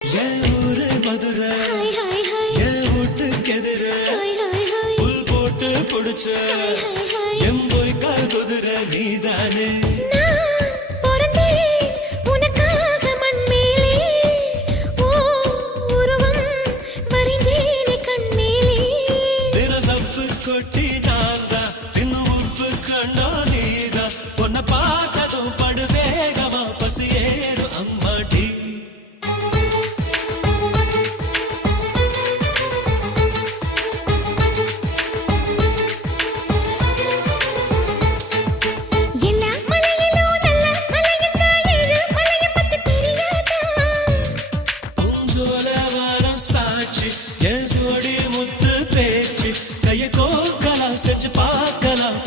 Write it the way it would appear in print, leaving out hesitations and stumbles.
என் ஊரு மதுரை என் வீட்டுக்கு எதிர புல் போட்டு புடிச்ச என் போய் கால் குதிரை நீதானே கொட்டி நான்தா தின்னு உப்பு கண்ணா நீதா பொண்ண பார்த்ததும் படு வேகமா பசி ஏறும் அம்மாடி எல்லா மலையிலும் நல்ல மலையந்தா ஏழு மலைய பத்தி தெரியாதா பூஞ்சோல வாரம் சாட்சி என் சோடி முத்து பேச்சு கைய கோக்கலாம் செஞ்சு பார்க்கலாம்